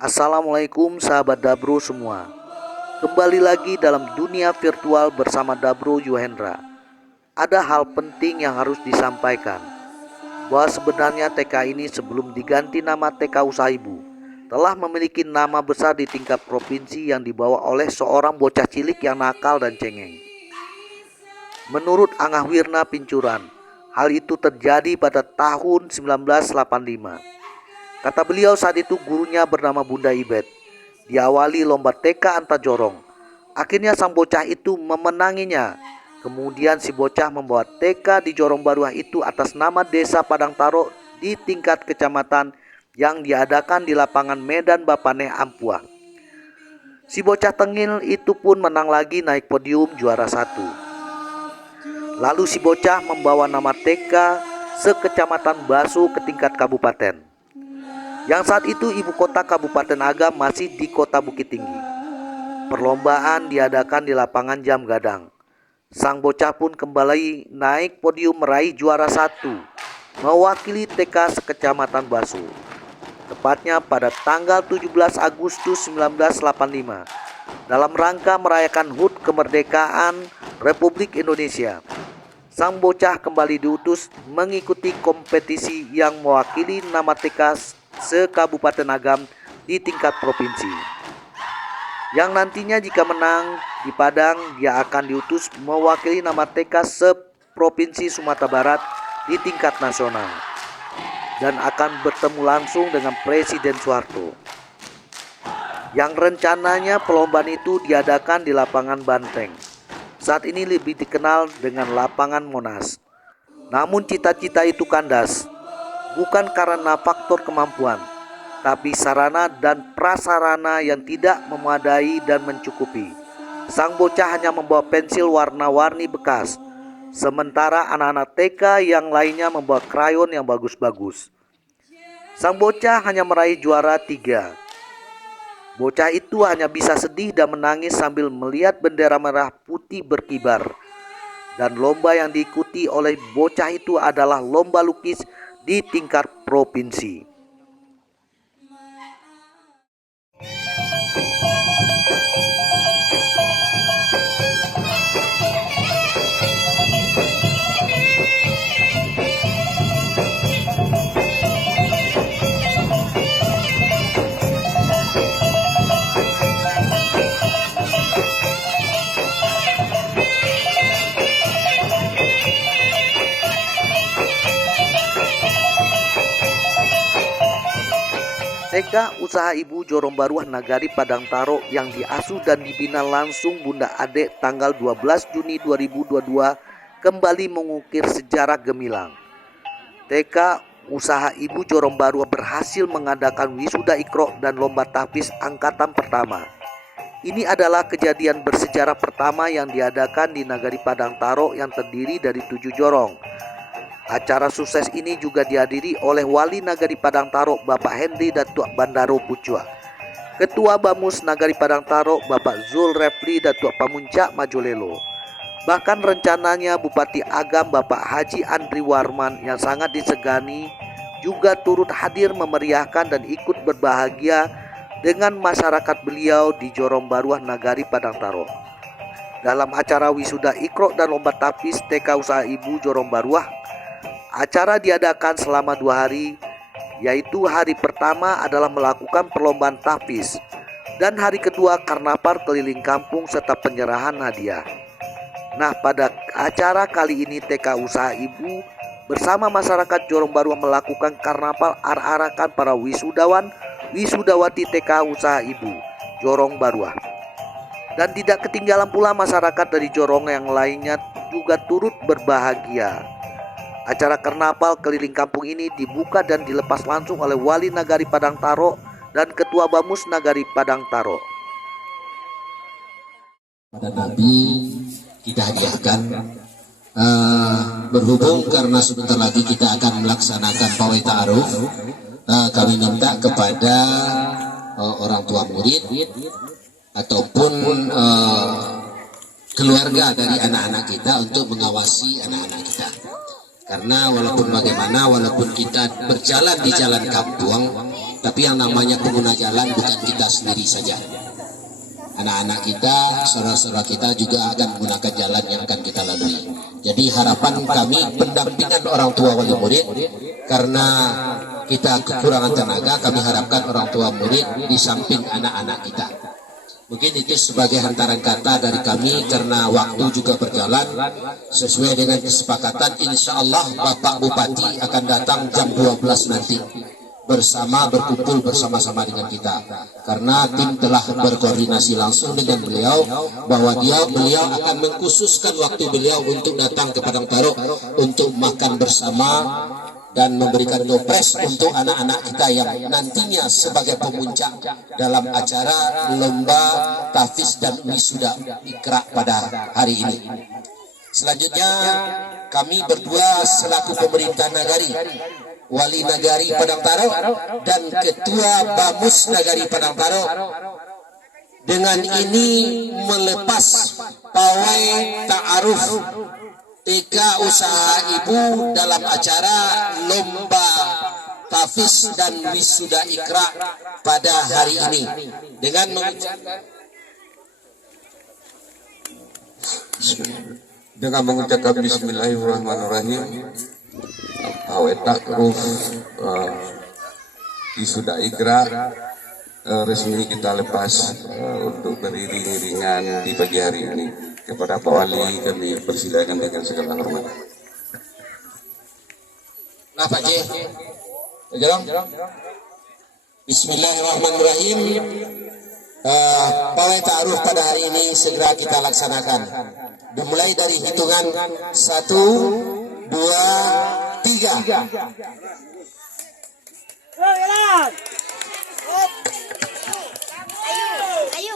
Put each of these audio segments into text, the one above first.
Assalamualaikum sahabat Dabro semua. Kembali lagi dalam dunia virtual bersama Dabro Yuhendra. Ada hal penting yang harus disampaikan, bahwa sebenarnya TK ini sebelum diganti nama TK Usaha Ibu telah memiliki nama besar di tingkat provinsi yang dibawa oleh seorang bocah cilik yang nakal dan cengeng. Menurut Angah Wirna Pincuran, hal itu terjadi pada tahun 1985. Kata beliau, saat itu gurunya bernama Bunda Ibet. Diawali lomba TK antar jorong. Akhirnya sang bocah itu memenanginya. Kemudian si bocah membawa TK di Jorong Baruah itu atas nama Desa Padang Taro di tingkat kecamatan yang diadakan di lapangan Medan Bapaneh Ampua. Si bocah tengil itu pun menang lagi, naik podium juara 1. Lalu si bocah membawa nama TK sekecamatan Basu ke tingkat kabupaten, yang saat itu ibu kota Kabupaten Agam masih di kota Bukit Tinggi. Perlombaan diadakan di lapangan Jam Gadang. Sang bocah pun kembali naik podium meraih juara 1, mewakili TK sekecamatan Basu. Tepatnya pada tanggal 17 Agustus 1985, dalam rangka merayakan HUT kemerdekaan Republik Indonesia. Sang bocah kembali diutus mengikuti kompetisi yang mewakili nama TK se-Kabupaten Agam di tingkat provinsi. Yang nantinya jika menang di Padang, dia akan diutus mewakili nama TK se-Provinsi Sumatera Barat di tingkat nasional dan akan bertemu langsung dengan Presiden Soeharto. Yang rencananya perlombaan itu diadakan di lapangan Banteng. Saat ini lebih dikenal dengan lapangan Monas. Namun cita-cita itu kandas, bukan karena faktor kemampuan, tapi sarana dan prasarana yang tidak memadai dan mencukupi. Sang bocah hanya membawa pensil warna-warni bekas, sementara anak-anak TK yang lainnya membawa krayon yang bagus-bagus. Sang bocah hanya meraih juara 3. Bocah itu hanya bisa sedih dan menangis sambil melihat bendera merah putih berkibar. Dan lomba yang diikuti oleh bocah itu adalah lomba lukis di tingkat provinsi. TK Usaha Ibu Jorong Baruah Nagari Padang Taro yang diasuh dan dibina langsung Bunda Ade tanggal 12 Juni 2022 kembali mengukir sejarah gemilang. TK Usaha Ibu Jorong Baruah berhasil mengadakan wisuda Iqra dan lomba tahfiz angkatan pertama. Ini adalah kejadian bersejarah pertama yang diadakan di Nagari Padang Taro yang terdiri dari 7 jorong. Acara sukses ini juga dihadiri oleh Wali Nagari Padang Taro Bapak Henry Datuk Bandaro Pucua, Ketua Bamus Nagari Padang Taro Bapak Zul Refli Datuk Pamuncak Majolelo. Bahkan rencananya Bupati Agam Bapak Haji Andri Warman yang sangat disegani juga turut hadir memeriahkan dan ikut berbahagia dengan masyarakat beliau di Jorong Baruah Nagari Padang Taro. Dalam acara wisuda Iqra dan lomba tahfiz TK Usaha Ibu Jorong Baruah, acara diadakan selama 2 hari, yaitu hari pertama adalah melakukan perlombaan tahfiz dan hari kedua karnaval keliling kampung serta penyerahan hadiah. Nah, pada acara kali ini TK Usaha Ibu bersama masyarakat Jorong Baruah melakukan karnaval arak-arakan para wisudawan wisudawati TK Usaha Ibu Jorong Baruah. Dan tidak ketinggalan pula masyarakat dari jorong yang lainnya juga turut berbahagia. Acara karnaval keliling kampung ini dibuka dan dilepas langsung oleh Wali Nagari Padang Taro dan Ketua Bamus Nagari Padang Taro. Pada Nabi kita hadiahkan, berhubung karena sebentar lagi kita akan melaksanakan pawai ta'aruf, kami minta kepada orang tua murid ataupun keluarga dari anak-anak kita untuk mengawasi anak-anak kita. Karena walaupun bagaimana, walaupun kita berjalan di jalan kampung, Tapi yang namanya pengguna jalan bukan kita sendiri saja. Anak-anak kita, saudara-saudara kita juga akan menggunakan jalan yang akan kita lalui. Jadi harapan kami pendampingan orang tua wali murid, karena kita kekurangan tenaga, kami harapkan orang tua murid di samping anak-anak kita. Mungkin itu sebagai hantaran kata dari kami, karena waktu juga berjalan. Sesuai dengan kesepakatan, insya Allah Bapak Bupati akan datang jam 12 nanti berkumpul bersama-sama dengan kita, karena tim telah berkoordinasi langsung dengan beliau bahwa beliau akan mengkhususkan waktu beliau untuk datang ke Padang Taro untuk makan bersama dan memberikan dopres untuk anak-anak kita yang nantinya sebagai pemuncak dalam acara lomba tahfiz dan wisuda Iqra pada hari ini. Selanjutnya kami berdua selaku pemerintah nagari, Wali Nagari Padang Taro dan Ketua Bamus Nagari Padang Taro, dengan ini melepas pawai ta'aruf TK Usaha Ibu dalam acara lomba tahfiz dan wisuda Iqra pada hari ini dengan mengucapkan Bismillahirrahmanirrahim. Pawai ta'aruf wisuda Iqra resmi kita lepas untuk beriring-iringan di pagi hari ini. Kepada Pak Wali kami persilakan dengan segala hormat. Nah Pak J, Bismillahirrahmanirrahim. Pawai ta'aruf pada hari ini segera kita laksanakan. Dimulai dari hitungan 1, 2, 3. Ayo.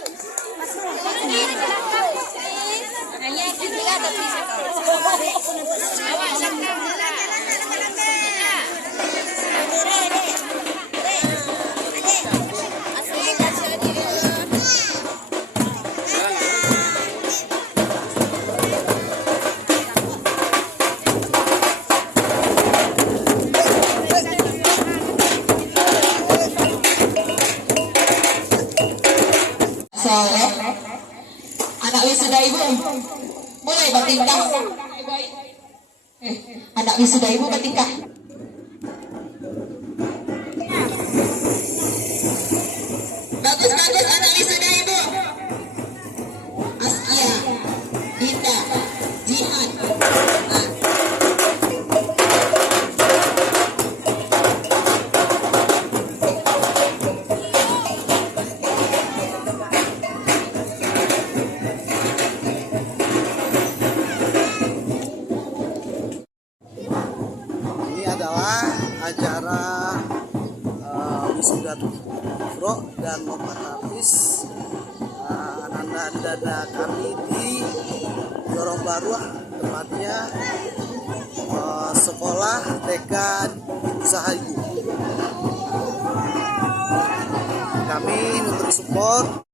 Anak wisuda ibu mulai bertingkah. Anak wisuda ibu bertingkah. Bagus anak wisuda ibu. Askia, Dita, Jihan. Acara wisuda Iqra dan lomba tahfiz anak-anak kami di Jorong Baru, tepatnya sekolah TK Usaha Ibu. Kami memberi support.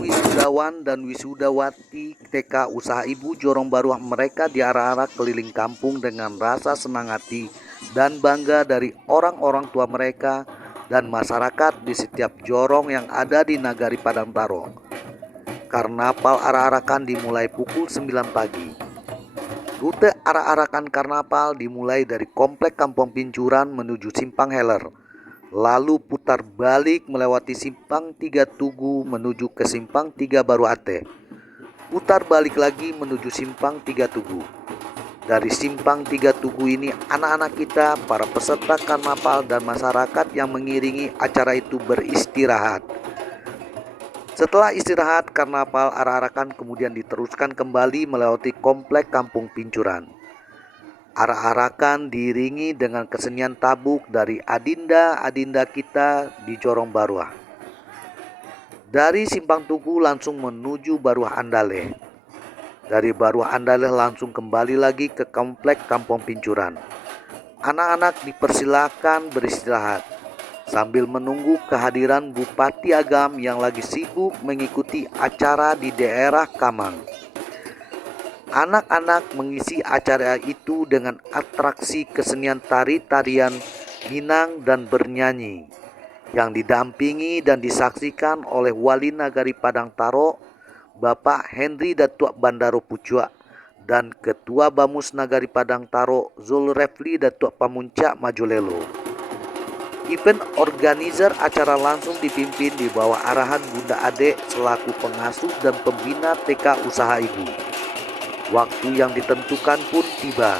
Wisudawan dan wisudawati TK Usaha Ibu Jorong Baru mereka diarak-arak keliling kampung dengan rasa senang hati dan bangga dari orang-orang tua mereka dan masyarakat di setiap jorong yang ada di Nagari Padang Taro. Karnaval arak-arakan dimulai pukul 9 pagi. Rute arak-arakan karnaval dimulai dari Komplek Kampung Pincuran menuju Simpang Heller, lalu putar balik melewati Simpang 3 Tugu menuju ke Simpang 3 Baru Ate. Putar balik lagi menuju Simpang 3 Tugu. Dari Simpang 3 Tugu ini anak-anak kita, para peserta karnaval dan masyarakat yang mengiringi acara itu beristirahat. Setelah istirahat, karnaval arak-arakan kemudian diteruskan kembali melewati Komplek Kampung Pincuran. Arak-arakan diiringi dengan kesenian tabuk dari adinda-adinda kita di Jorong Baru. Dari Simpang Tugu langsung menuju Baruah Andale. Dari Baruah Andale langsung kembali lagi ke Komplek Kampung Pincuran. Anak-anak dipersilakan beristirahat. sambil menunggu kehadiran Bupati Agam yang lagi sibuk mengikuti acara di daerah Kamang. Anak-anak mengisi acara itu dengan atraksi kesenian tari-tarian Minang dan bernyanyi yang didampingi dan disaksikan oleh Wali Nagari Padang Taro, Bapak Henry Datuk Bandaro Pucua, dan Ketua Bamus Nagari Padang Taro Zulrefli Datuk Pamuncak Majolelo. Event organizer acara langsung dipimpin di bawah arahan Bunda Ade selaku pengasuh dan pembina TK Usaha Ibu. Waktu yang ditentukan pun tiba.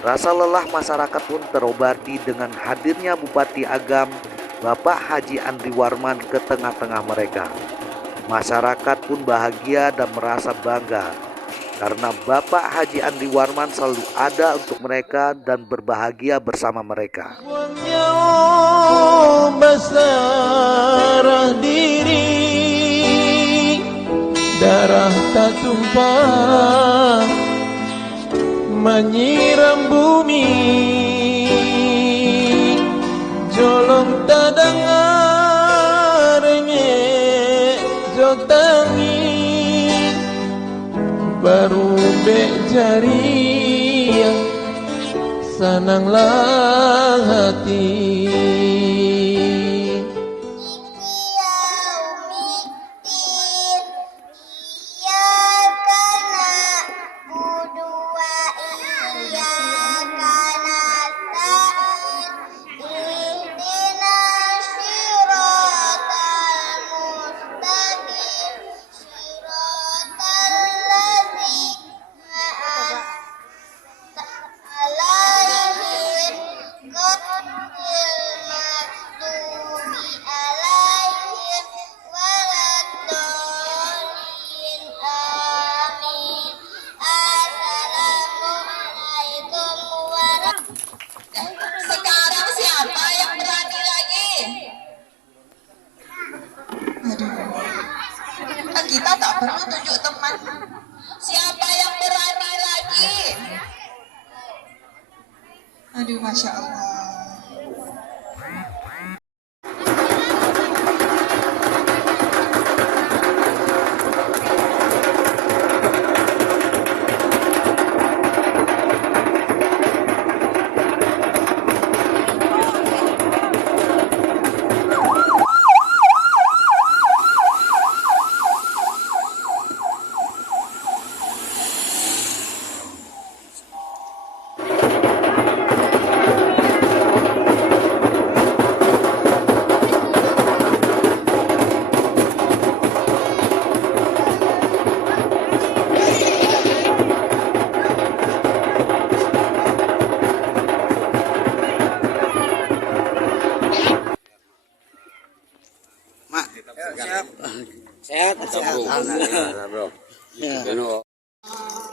Rasa lelah masyarakat pun terobati dengan hadirnya Bupati Agam, Bapak Haji Andri Warman ke tengah-tengah mereka. Masyarakat pun bahagia dan merasa bangga karena Bapak Haji Andri Warman selalu ada untuk mereka dan berbahagia bersama mereka. Berserah diri, darah tak tumpah menyiram bumi, jolong tak dengar nyek jok tangi, baru bek jari senanglah hati. Sekarang siapa yang berani lagi? Aduh, kita tak perlu tunjuk teman. Siapa yang berani lagi? Aduh, Masya Allah.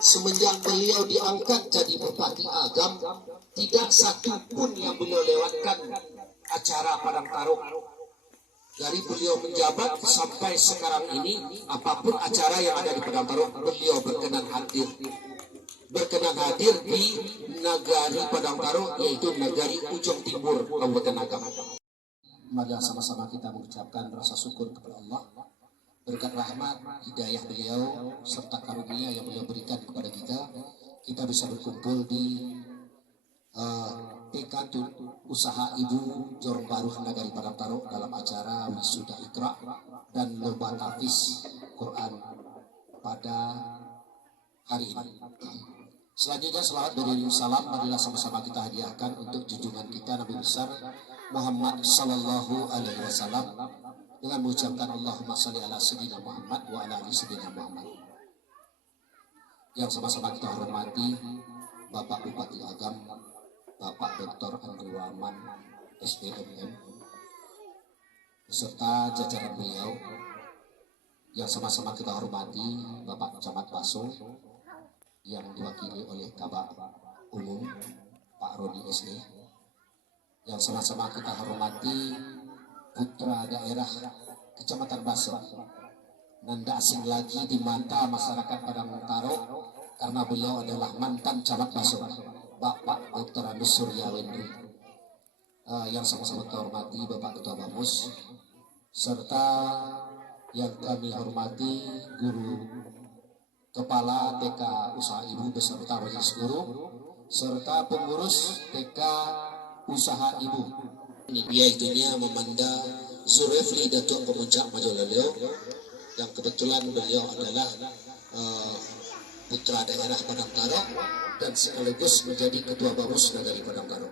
Semenjak beliau diangkat jadi Bupati Agam, tidak satu pun yang beliau lewatkan acara Padang Taro. Dari beliau menjabat sampai sekarang ini, apapun acara yang ada di Padang Taro, beliau berkenan hadir. Berkenan hadir di Nagari Padang Taro, yaitu Nagari Ujung Timur, Kabupaten Agam. Mari sama-sama kita mengucapkan rasa syukur kepada Allah. Berkat rahmat, hidayah beliau, serta karunia yang beliau berikan kepada kita bisa berkumpul di TK Usaha Ibu Jorong Baru Nagari Padang Taro dalam acara Wisuda Iqra dan Lomba Tahfiz Quran pada hari ini. Selanjutnya selawat dari salam marilah sama-sama kita hadiahkan untuk junjungan kita Nabi besar Muhammad Sallallahu Alaihi Wasallam dengan mengucapkan Allahumma salli ala sayyidina Muhammad wa ala ali sayyidina Muhammad. Yang sama-sama kita hormati Bapak Bupati Agam, Bapak Dr. Andri Warman SPMM beserta jajaran beliau. Yang sama-sama kita hormati Bapak Camat Baso yang diwakili oleh Kabak Umum Pak Rodi SE. Yang sama-sama kita hormati putra daerah Kecamatan Baso, nanda asing lagi di mata masyarakat Padang Taro karena beliau adalah mantan camat Baso, Bapak Dr. Andus Surya Wendri. yang sama-sama terhormati Bapak Ketua Bamus, serta yang kami hormati Guru Kepala TK Usaha Ibu beserta Majelis Guru, serta pengurus TK Usaha Ibu. Dia itunya Memanda Zulkifli Datuk Pemuncak Majaloleo, yang kebetulan beliau adalah putra daerah Padang Karo dan sekaligus menjadi Ketua Bamus Nagari Padang Karo.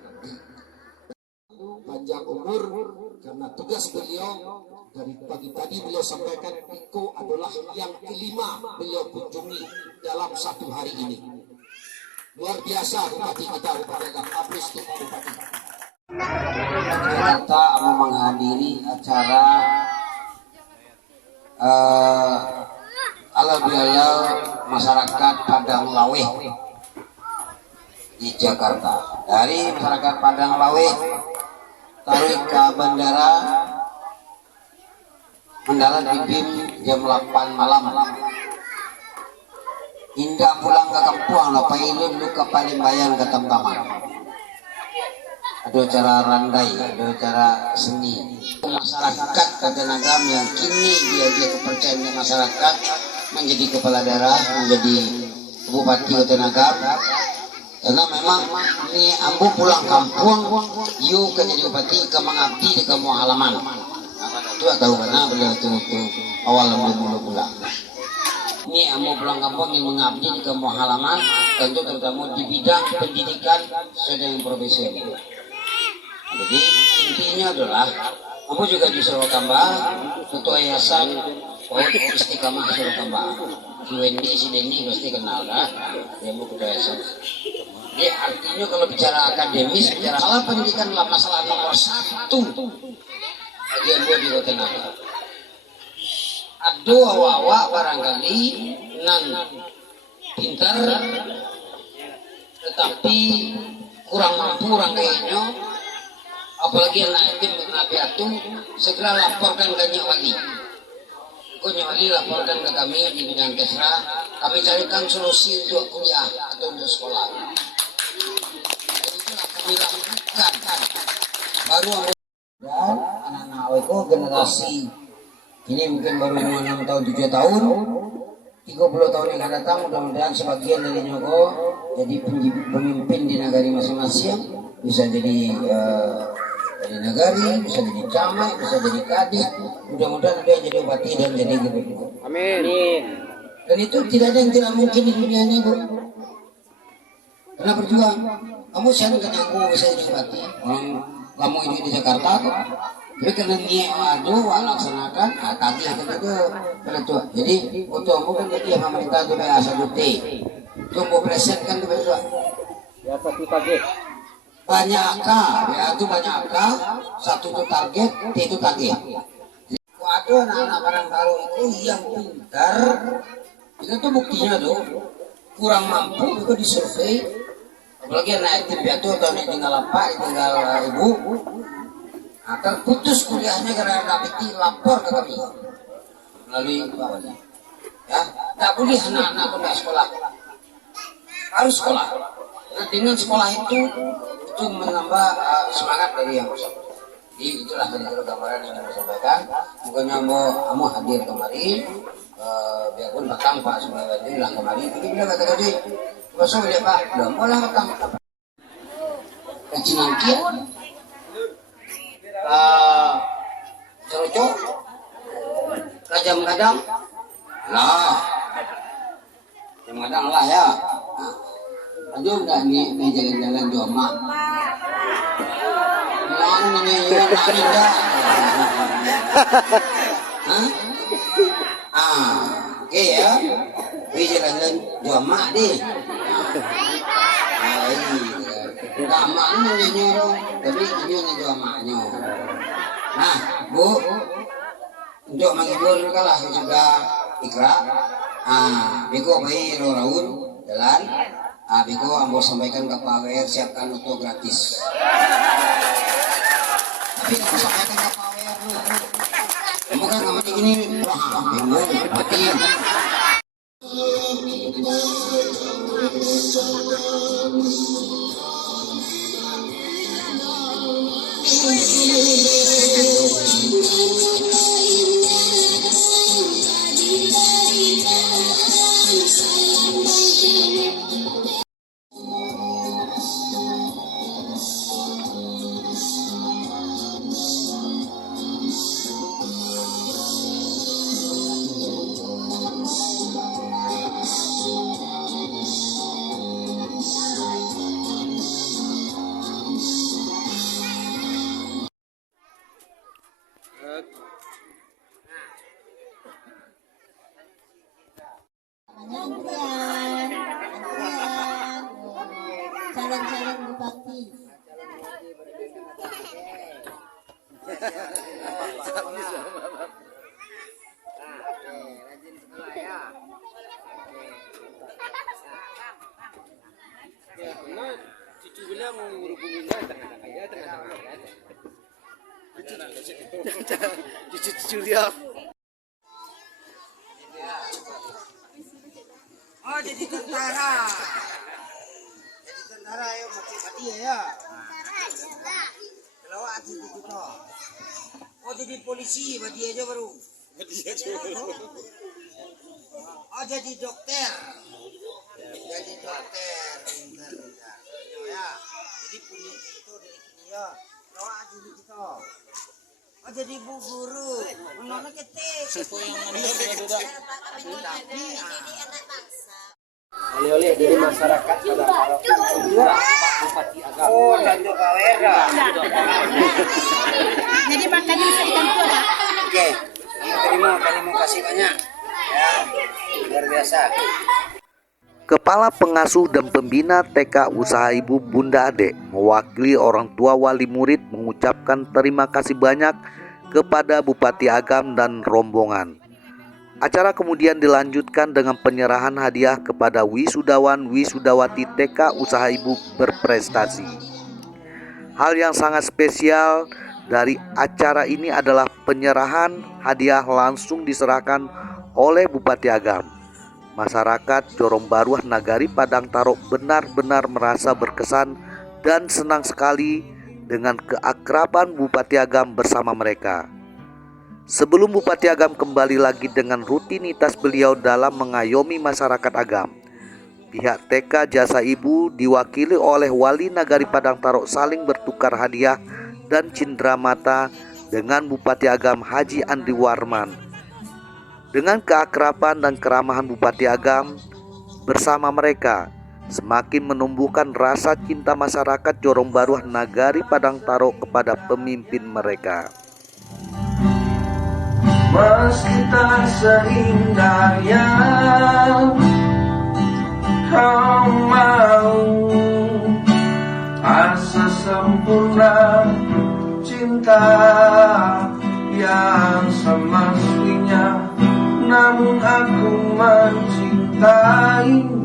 Panjang umur, karena tugas beliau dari pagi tadi beliau sampaikan Iko adalah yang kelima beliau kunjungi dalam satu hari ini. Luar biasa Bupati kita, Bupati Kapolres Bupati. Kita mau menghadiri acara halal masyarakat Padang Laweh di Jakarta. Dari masyarakat Padang Laweh tarik ke bandara, mendarat di BIM jam 8 malam. Indah pulang ke kampung, apa ini lu ke Palimbayan ke Tambaman. Ada acara randai, ada acara seni. Masyarakat Katanagam yang kini dia kepercayaan masyarakat menjadi kepala daerah, menjadi Bupati Katanagam. Karena memang ini ambu pulang kampung, you kan jadi bupati ke mengabdi di kampung halaman. Itu tahu karena beliau itu awal mula pulang. Ini ambu pulang kampung yang mengabdi di kampung halaman, tentu terutama di bidang pendidikan sesuai dengan profesi. Jadi intinya adalah ambu juga di Surakarta, ketua yayasan Istiqamah Surakarta. Si Wendy, si Denny pasti kenal kan? Dia mau ketua yayasan. Jadi artinya kalau bicara akademis, bicara masalah pendidikan adalah masalah nomor 1 bagi ambu di Kota Naga. Aduh awak barangkali nan pintar, tetapi kurang mampu orang kayaknya. Apalagi anak yatim anak piatu, segera laporkan ke Nyak Wali. Nyak Wali laporkan ke kami di bidang Kesra, kami carikan solusi untuk kuliah atau untuk sekolah. Dan itulah kami lakukan. Baru dan anak-anak aweko generasi ini mungkin baru 6 tahun 7 tahun, 30 tahun yang akan datang, mudah-mudahan sebagian dari Nyoko jadi pemimpin di negara masing-masing, bisa jadi dari nagari, bisa jadi camat, bisa jadi kadis, mudah-mudahan ada yang jadi bupati dan jadi gubernur. Amin. Dan itu tidak ada yang tidak mungkin di dunia ini, Bu. Karena berjuang. Kamu siapa kan aku bisa jadi bupati? Kamu ini di Jakarta kok. Tapi karena niat aduh laksanakan, tadi itu tua. Jadi untuk mungkin jadi pemerintah itu biasa juti. Tunggu presiden kan itu biasa. Ya satu target. Banyak ya itu banyak satu itu target, itu target. Waduh anak-anak Padang Karo itu yang pintar, itu tuh buktinya tuh kurang mampu itu disurvei, apalagi anak yatim piatu atau anak tinggal apa, tinggal ibu, akan putus kuliahnya karena dapat lapor ke kami melalui bawahnya. Ya, tak boleh anak-anak tidak sekolah, harus sekolah. Nah, dengan sekolah itu menambah semangat dari yang bersama. Jadi itulah kira-kira gambaran yang saya sampaikan. Bukannya mau hadir kemari, biarpun batang Pak sebenarnya bilang kemari, tapi bila kata tadi, besok dia Pak, udah mulai batang. Cinangkian, cerocok, kadang-kadang, lah, kadang-kadang lah ya. Aduh enggak nih jalan-jalan Joma. Yang ini enggak. Hah? Oke ya. Ini jalan-jalan Joma deh. Enggak maknya nyorong, tapi ini Jomanya. Nah, Bu, untuk menghibur kalah sudah ikra. Beko bayi raun jalan. Biko ambo sampaikan ke Pak WR siapkan untuk gratis. Tapi aku sampaikan ke Pak WR dulu. Kamu kan nggak mati gini, bingung, matiin. Calon-calon bupati. Cucu bilang mau ngurung-ngurungnya tengah-tengah aja, tengah-tengah aja. Cucu dia. Oh, jadi tentara. Jadi tentara ayo mati-mati ya. Kalau aja gitu. Oh, jadi polisi mati aja baru. Mati aja. Oh, jadi dokter. Jadi dokter. Bentar. Ya. Jadi polisi itu dari sini ya. Kalau aja gitu. Oh, jadi bu guru. Menolak ketik. Siapa yang oleh-oleh dari masyarakat pada para bupati agama. Oh, Tanjung Kawera. Jadi makanya bisa dibantu Pak. Oke, terima kasih banyak. Ya, luar biasa. Kepala Pengasuh dan Pembina TK Usaha Ibu Bunda Ade mewakili orang tua wali murid mengucapkan terima kasih banyak kepada Bupati Agam dan rombongan. Acara kemudian dilanjutkan dengan penyerahan hadiah kepada wisudawan-wisudawati TK Usaha Ibu berprestasi. Hal yang sangat spesial dari acara ini adalah penyerahan hadiah langsung diserahkan oleh Bupati Agam. Masyarakat Jorong Baruah Nagari Padang Taro benar-benar merasa berkesan dan senang sekali dengan keakraban Bupati Agam bersama mereka. Sebelum Bupati Agam kembali lagi dengan rutinitas beliau dalam mengayomi masyarakat Agam, pihak TK Jasa Ibu diwakili oleh Wali Nagari Padang Taro saling bertukar hadiah dan cindramata dengan Bupati Agam Haji Andri Warman. Dengan keakraban dan keramahan Bupati Agam bersama mereka semakin menumbuhkan rasa cinta masyarakat Jorong Baruah Nagari Padang Taro kepada pemimpin mereka. Meski tak seindah yang kau mau, asa sempurna cinta yang semestinya, namun aku mencintaimu.